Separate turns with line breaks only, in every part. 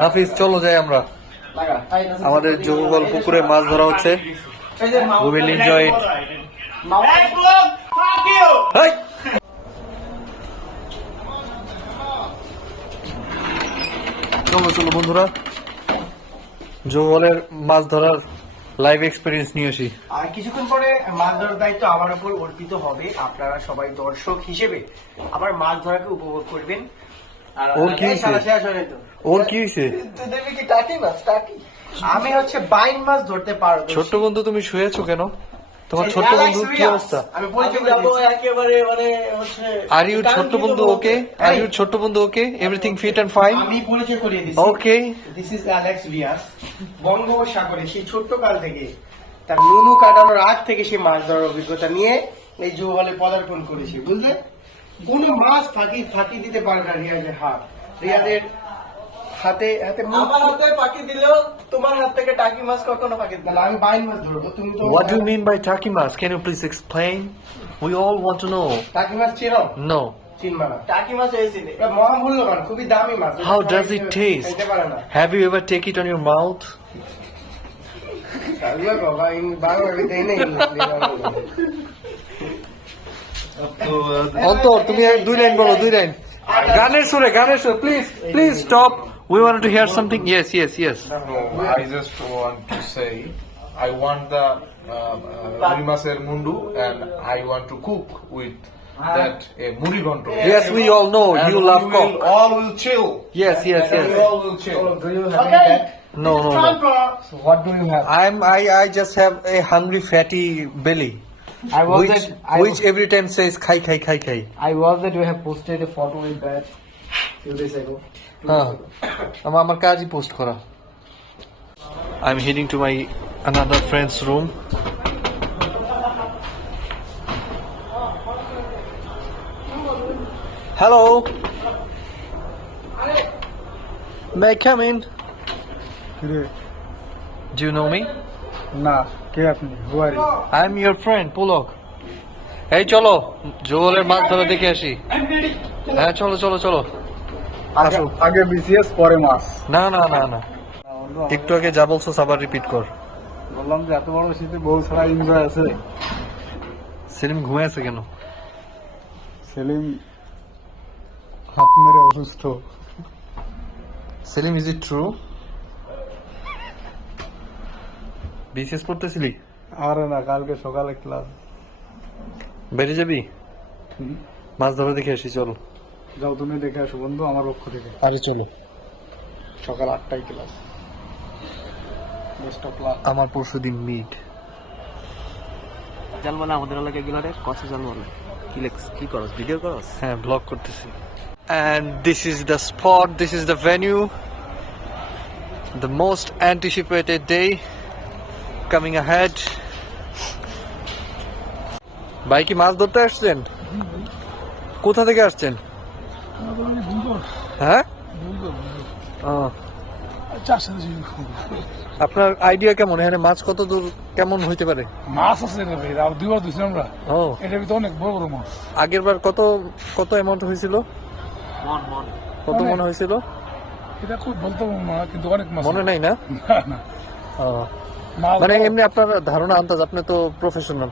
হাফিজ চলো যাই আমরা। আমাদের যুগল পুকুরে মাছ ধরা হচ্ছে। We will enjoy it hey চলো বন্ধুরা। মাছ ধরার লাইভ এক্সপিরিয়েন্স নিয়ে আসি।
আর কিছুক্ষণ পরে মাছ ধরার দায়িত্ব আমার উপর অর্পিত হবে আপনারা সবাই দর্শক হিসেবে। আবার মাছ ধরাকে উপভোগ করবেন।
ওর কি। ওর কি হয়েছে?
আমি হচ্ছে বাইন মাছ ধরতে পারো
ছোট্ট বন্ধু তুমি শুয়েছো কেন? তোমার ছোট্ট বন্ধুর কি অবস্থা?
আমি পরিচয় করে
একেবারে মানে হচ্ছে
আর ইউ ছোট্ট বন্ধু ওকে? আর ইউ ছোট্ট বন্ধু okay? Everything fit and fine
আমি পরিচয় করিয়ে দিচ্ছি।
ওকে
দিস ইজ অ্যালেক্স ভিয়াস বঙ্গোপসাগরে সেই ছোট্ট কাল থেকে। তার নুনু কাটানোর আগ থেকে সে মাছ ধরার অভিজ্ঞতা নিয়ে এই যুবলে পদার্পণ করেছে বুঝলে? কোন মাছ ফাঁকি ফাঁকি দিতে পারে না রিয়াজের হাত। রিয়াজের হাতে হাতে
আমার হাতে পাখি দিলেও তোমার হাত থেকে টাকি মাছ কখনো পাখি দিবে
আমি বাইন মাছ ধরবো তুমি তো
What do you mean by Taki mask? Can you please explain? We all want to know.
টাকি মাছ চেনো
No.
চিনবা না
টাকি মাছ এসেছিলে
এটা মহামূল্যবান খুবই দামি মাছ
How does it taste?
খাইতে পারে না
Have you ever take it on your mouth?
তাহলে বাবা ইন বাংলা দেই নেই
অন্তর তুমি দুই লাইন বলো দুই লাইন গানের সুরে গানের সুরে please please stop we want to hear something yes yes yes
No, I just want to say I want the uh, uh, Mundu and I want to cook with that uh, Muri Gonto.
Yes, we all know
And
you
we
love
will. All will chill.
Yes, yes,
And we
yes.
all will chill.
Okay.
No, no, no.
for
What do you have?
I'm I I just have a hungry fatty belly,
I was
which
that I,
which every time says khai khai khai khai.
I was that you have posted a photo in that few days ago.
হ্যাঁ। আমার আমার কাজই post করা। I am heading to my another friend's room hello may come in do you know me
না কে আপনি? Who are
I am your friend Pulak এই চলো। জোলের মাছ ধরে দেখে আসি। হ্যাঁ চলো চলো চলো।
আগে বিসিএস পরে মাস
না না না না। একটু আগে যা বলছো আবার রিপিট কর।
বললাম যে এত বড় শীতে বউ ছাড়া এনজয় আছে।
সেলিম ঘুমিয়ে আছে কেন?
সেলিম হাত মেরে অসুস্থ।
Selim is it true BCS পড়তেছিলি?
আরে না কালকে সকালে ক্লাস
বেরিয়ে যাবি? মাছ ধরে দেখে আসি চলো।
যাও তুমি দেখে আসো বন্ধু আমার পক্ষ থেকে।
আরে চলো।
সকাল আটটায় ক্লাস বেস্ট অফ লাক
আমার পরশু দিন মিট
জাল বলে আমাদের এলাকায় গেলে কথা জাল বলে কি লেখস কি করস ভিডিও করস?
হ্যাঁ ব্লগ করতেছি। And this is the spot this is the venue. The most anticipated day coming ahead. ভাই কি মাছ ধরতে আসছেন? কোথা থেকে আসছেন? হ্যাঁ? আপনার আইডিয়া কেমন? এখানে মাছ কত দূর কেমন হইতে পারে?
মাছ আছে রে ভাই আর দুইবার দিছি আমরা।
ও।
এটা ভিতরে অনেক বড় বড় মাছ।
আগের বার কত কত অ্যামাউন্ট হয়েছিল?
মন মন
কত মনে হয়েছিল?
এটা খুব বলতে না কিন্তু অনেক মাছ
মনে নাই না? মানে এমনি আপনার ধারণা আন্দাজ আপনি তো প্রফেশনাল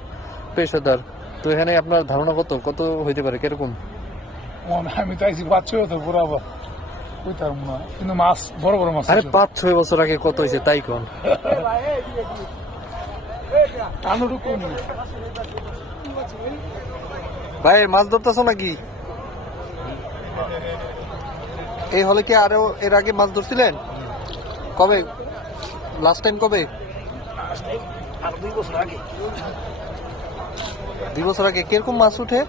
পেশাদার। তো এখানে আপনার ধারণা কত? কত হইতে পারে? কীরকম?
আমি কইতাম না। কিন্তু মাছ বড় বড় মাছ
আরে। পাঁচ ছয় বছর আগে কত হয়েছে তাই কোন?
টানুরু কোন
ভাই মাছ ধরতেছো নাকি? এই হলে কি আরও এর আগে মাছ ধরছিলেন? কবে? লাস্ট টাইম কবে? দুই বছর আগে। কীরকম মাছ উঠে?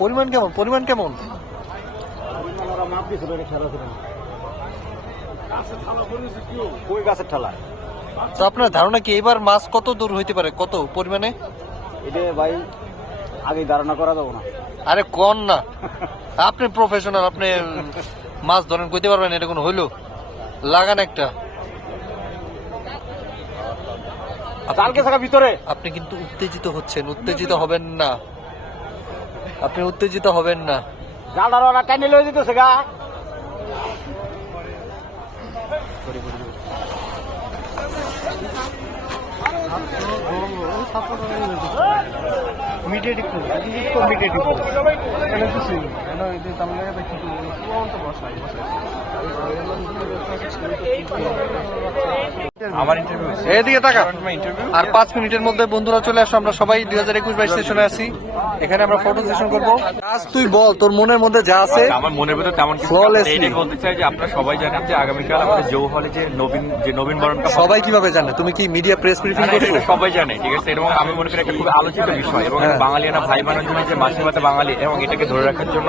পরিমাণ কেমন? পরিমাণ কেমন?
কই গাছের ঠালা
তো আপনার ধারণা কি এবার মাছ কত দূর হইতে পারে? কত পরিমাণে?
এটা ভাই আগে ধারণা করা যাব না।
আরে কোন না। আপনি প্রফেশনাল আপনি মাছ ধরেন কইতে পারবেন এটা কোনো হইল? লাগান একটা। আপনি কিন্তু উত্তেজিত হচ্ছেন উত্তেজিত হবেন না। আপনি উত্তেজিত হবেন না।
জালটার ওরা টাইনে লয়ে দিতেছে গা।
আমার ইন্টারভিউ
এদিকে তাকা আর পাঁচ মিনিটের মধ্যে বন্ধুরা চলে আসো আমরা সবাই দুই হাজার একুশ বাইশ সেশনে আছি। এখানে আমরা ফটো সেশন করব। আজ তুই বল তোর মনের মধ্যে যা আছে।
আচ্ছা, আমার মনের ভিতরে তেমন কিছু এটাই বলতে চাই যে আপনারা সবাই জানেন যে আগামীকাল আমাদের জৌ হলে যে নবীন যে নবীন বরণটা
সবাই কীভাবে জানে? তুমি কি মিডিয়া প্রেস ব্রিফিং করছ?
সবাই জানে ঠিক আছে? এবং আমি মনে করি একটা খুব আলোচিত বিষয়। এবং
হ্যাঁ।
বাঙালিয়ানা ভাই বোনের জন্য যে মাসে মাসে বাঙালি এবং এটাকে ধরে রাখার জন্য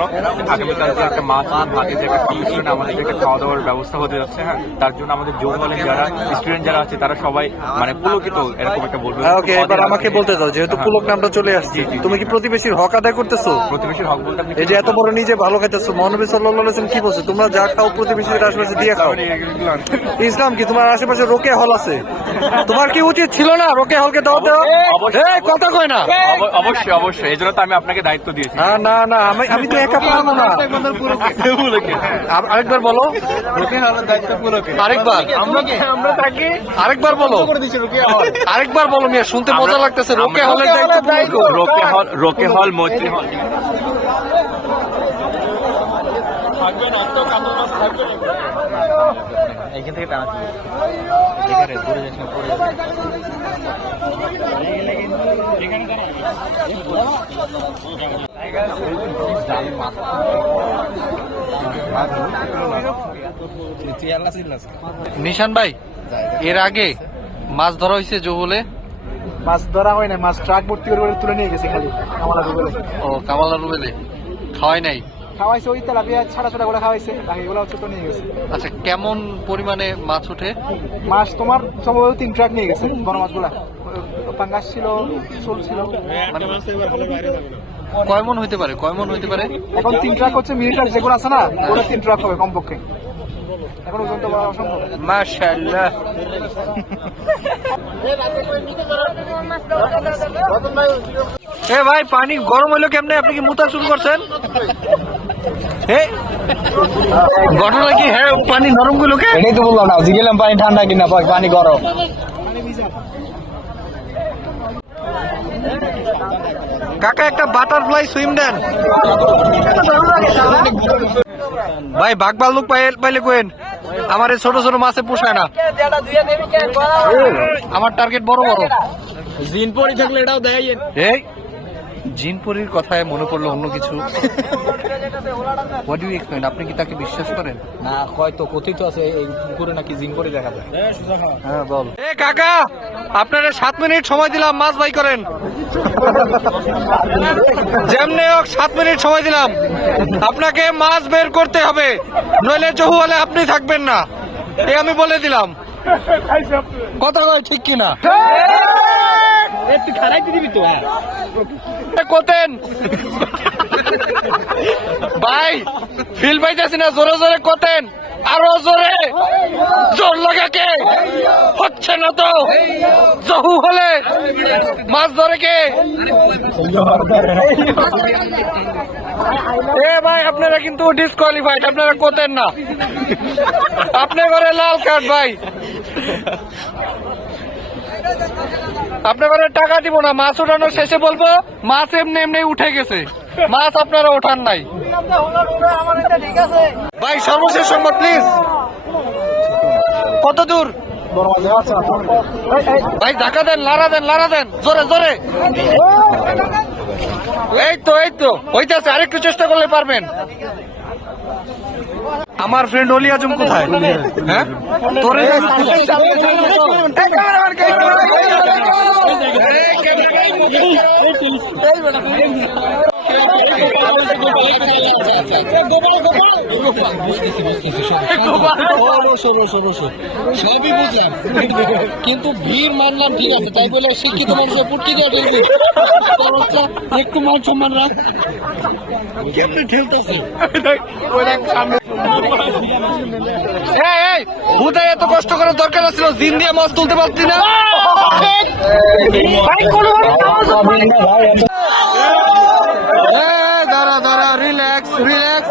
আগামীকাল যে একটা মাছ ভাতে যে একটা কম্পিটিশন আমাদের একটা খাওয়া দাওয়ার ব্যবস্থা হতে যাচ্ছে হ্যাঁ তার জন্য আমাদের জৌ হলে যারা স্টুডেন্ট যারা আছে তারা সবাই মানে পুলকিত এরকম একটা বলব।
ওকে এবার আমাকে বলতে দাও যেহেতু পুলক নামটা চলে আসছে। তুমি কি প্রতিবেশীর হক আদায় করতেছো?
প্রতিবেশীর হক বলতে
এই যে এত বড় নিজে ভালো খাইতেছো মহানবী সাল্লাল্লাহু আলাইহি ওয়াসাল্লাম কি বলছে? তোমরা যা খাও প্রতিবেশীদের আশেপাশে দিয়ে খাও। ইসলাম কি তোমার আশেপাশে রোকে হল আছে? তোমার কি উচিত ছিল না রোকে হলকে দাও দেওয়া? এই কথা কয় না।
অবশ্যই অবশ্যই এই জন্য তো আমি আপনাকে দায়িত্ব দিয়েছি।
না না না আমি আমি তো একা পারব না। আরেকবার বলো। আরেকবার।
আমরা তাকে
আরেকবার বলো। আরেকবার বলো মিয়া শুনতে মজা লাগতেছে। রোকে হলের দায়িত্ব পুলক।
রোকে হল রোকে হল মৈত্রী হল।
এইখান থেকে টানা
নিশান ভাই এর আগে মাছ ধরা হয়েছে জহুলে?
মাছ ধরা হয় না মাছ ট্রাক ভর্তি করে করে তুলে নিয়ে গেছে খালি আমার রুবেলে।
ও কামালা রুবেলে। খাওয়াই নাই?
খাওয়াইছে ওই তেলাপিয়া ছাড়া ছাড়া করে খাওয়াইছে বাকিগুলো তো নিয়ে গেছে।
আচ্ছা কেমন পরিমাণে মাছ ওঠে?
মাছ তোমার সম্ভবত তিন ট্রাক নিয়ে গেছে বড় মাছগুলা। পাঙ্গাস ছিল শোল ছিল।
কয় মন হইতে পারে? কয় মন হইতে পারে?
এখন তিন ট্রাক হচ্ছে মিলিটার যেগুলো আছে না ওটা তিন ট্রাক হবে কমপক্ষে। এখন ওজন তো বলা অসম্ভব।
মাশাআল্লাহ। এ ভাই পানি গরম হলো কেমনে? আপনি কি মুতা শুরু করছেন? হে ঘটনা কি? হ্যাঁ পানি নরমগুলো কে?
এটাই তো বললাম না জিগেলাম পানি ঠান্ডা কিনা পানি গরম।
কাকা একটা বাটারফ্লাই সুইম দেন। ভাই বাঘ ভাল্লুক পাইলে পাইলে কোয়েন আমার এই ছোট ছোট মাছে পোষায় না। আমার টার্গেট বড় বড়।
জিন পরি থাকলে এটাও দেয়।
এই জিনপুরির কথায় মনে পড়ল অন্য কিছু। হোয়াট ডু এক্সপ্লেন আপনি কি তাকে বিশ্বাস করেন?
না হয়তো কথিত আছে এই পুকুরে নাকি জিন পরি দেখা যায়।
হ্যাঁ বল। এ কাকা আপনারা সাত মিনিট সময় দিলাম মাছ বাই করেন। যেমনি হোক সাত মিনিট সময় দিলাম। আপনাকে মাছ বের করতে হবে নইলে জহু হলে আপনি থাকবেন না। এ আমি বলে দিলাম। কথা কয় ঠিক কিনা?
একটু খারাইতে দিবি তো
এ, কোতেন? ভাই, ফিল পাইতেছি না, জোরে জোরে কোতেন? আরও জোরে। জোর লাগাকে হচ্ছে না তো। জহু হলে মাছ ধরে কে? এ ভাই, আপনারা কিন্তু ডিসকোয়ালিফাইড আপনারা কোতেন না। আপনার ঘরে লাল কার্ড ভাই। আপনার ঘরে টাকা দিব না মাছ উঠানোর শেষে বলব মাছ এমনি এমনি উঠে গেছে। মাছ আপনারা ওঠান নাই। ভাই সর্বশেষ সংবাদ প্লিজ কত দূর? ভাই ধাক্কা দেন লারা দেন লারা দেন জোরে জোরে। এই তো এই তো হইতেছে আরেকটু চেষ্টা করলে পারবেন। আমার ফ্রেন্ড অলি আজম কোথায়? হ্যাঁ? তোরে
সবই বুঝলাম কিন্তু ভিড় মানলাম ঠিক আছে তাই বলে শিক্ষিত মানুষের পুটকি দিয়ে ঠেলবি একটু মান সম্মান রাখ। কেমনে ঠেলতেছে?
এই এত কষ্ট করার দরকার ছিল জিন দিয়ে মাছ তুলতে পারতি না। দাঁড়া দাঁড়া রিল্যাক্স রিল্যাক্স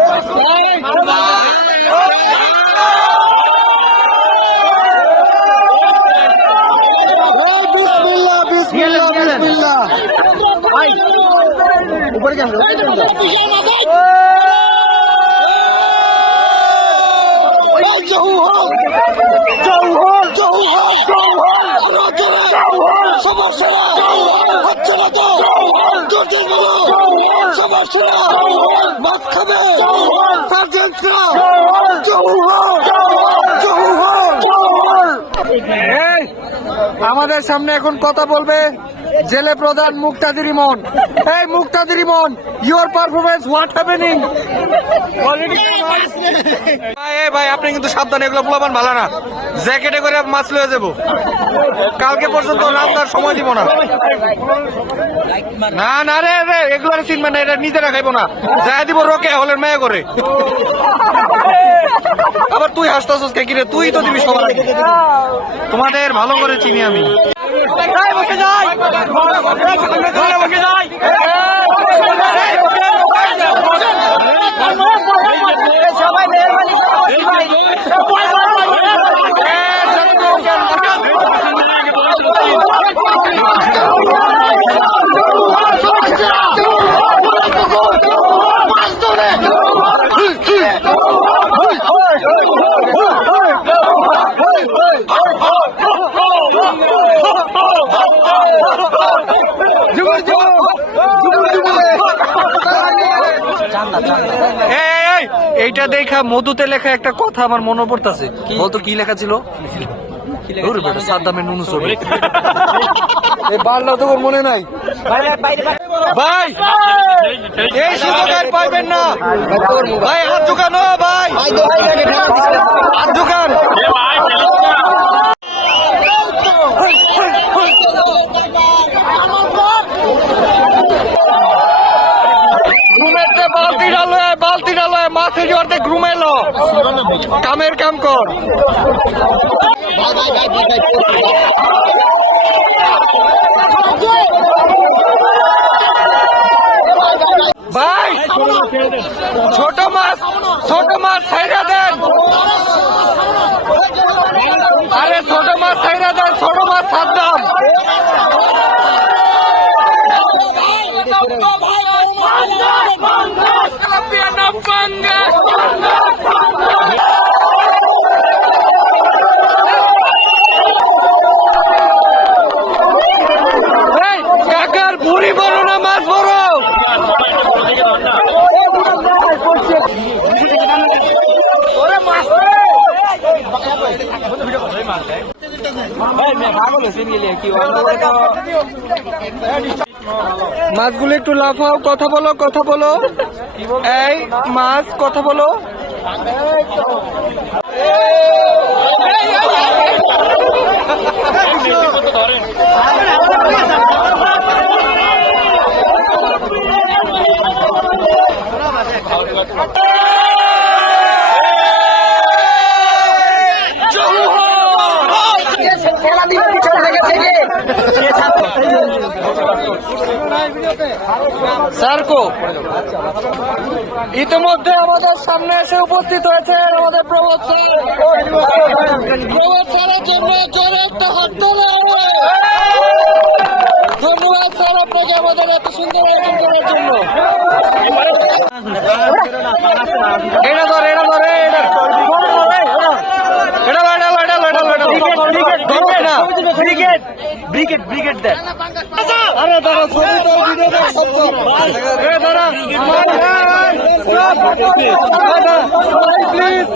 বিসমিল্লাহ বিসমিল্লাহ বিসমিল্লাহ উপরে কেন এই, আমাদের সামনে এখন কথা বলবে জেলে প্রধান মুক্তাদির ইমন। এই Muktadir Emon your performance what happening ভাই আপনি কিন্তু সাবধানে, এগুলো পোলাপান ভালো না। জ্যাকেটে করে মাছ লয়ে যাব। কালকে পর্যন্ত রান্নার সময় দিব না। না না রে রে এগুলো চিনবে না এটা নিজেরা খাইবো না। যাই দিব রোকে হলের মেয়ে করে। আবার তুই হাসতাছিস কে কিরে তুই তো দিবি সবার। তোমাদের ভালো করে চিনি এই, এই, এইটা দেখা মধুতে লেখা একটা কথা আমার মনে পড়তেছে। বলতো কি লেখা ছিল? ধুর সাদ্দামের নুনু ছবি। এই তো মনে নাই। ভাই! এই সুযোগ আর পাইবেন না। ভাই হাত ঢুকানো ভাই! হাত ঢুকান। বালতি ডালো বালতি ডালো মাছের জোয়ারতে ঘুমেলো কামের কাম কর। ভাই, ছোট মাছ ছোট মাছ ছাইরা দেন। আরে, ছোট মাছ ছাইরা দেন, ছোট মাছ ছাড় দাম এই, কাকার বুড়ি বড় না মাছ বড় মাছগুলো একটু লাফাও কথা বলো কথা বলো। এই মাছ কথা বলো। সার্কো, ইতিমধ্যে আমাদের সামনে এসে উপস্থিত হয়েছে আমাদের প্রবোধ স্যার। প্রবোধ স্যারের জন্য জোরে একটা স্যার, আপনাকে আমাদের এত সুন্দর আয়োজন করার জন্য এটা ধর এটা ধর এটা এটা লো, এটা লো, এটা লো, এটা লো, এটা লো। ধরো না। আরে দাঁড়া ছবি তো ভিডিও দেখ সব এ দাঁড়া প্লিজ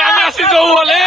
আমি আছি যৌবলে